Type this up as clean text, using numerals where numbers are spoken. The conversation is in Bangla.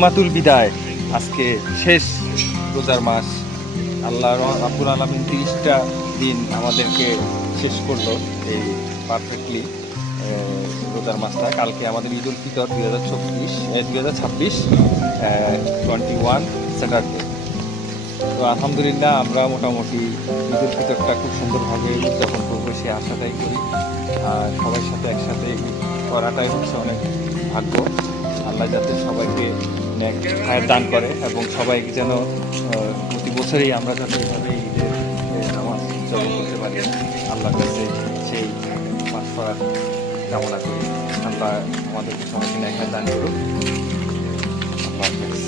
জুম্মাতুল বিদায়, আজকে শেষ রোজার মাস। আল্লাহ রাব্বুল আলামিন 30টা দিন আমাদেরকে শেষ করলো এই পারফেক্টলি রোজার মাসটা। কালকে আমাদের ঈদুল ফিতর 2026 21 স্যাটারডে। তো আলহামদুলিল্লাহ আমরা মোটামুটি ঈদুল ফিতরটা খুব সুন্দরভাবে উদযাপন করবো, সে আশাটাই করি। আর সবার সাথে একসাথে করাটাই হচ্ছে অনেক ভাগ্য। আল্লাহ যাতে সবাইকে খায়ের দান করে এবং সবাই যেন প্রতি বছরেই আমরা যাতে এভাবে ঈদের নামাজ উদযাপন করতে পারি, আল্লাহর কাছে সেই পাঠ করার কামনা করি। আল্লাহ আমাদেরকে সবাইকে খায়ের দান করুক। আল্লাহ হাফেজ।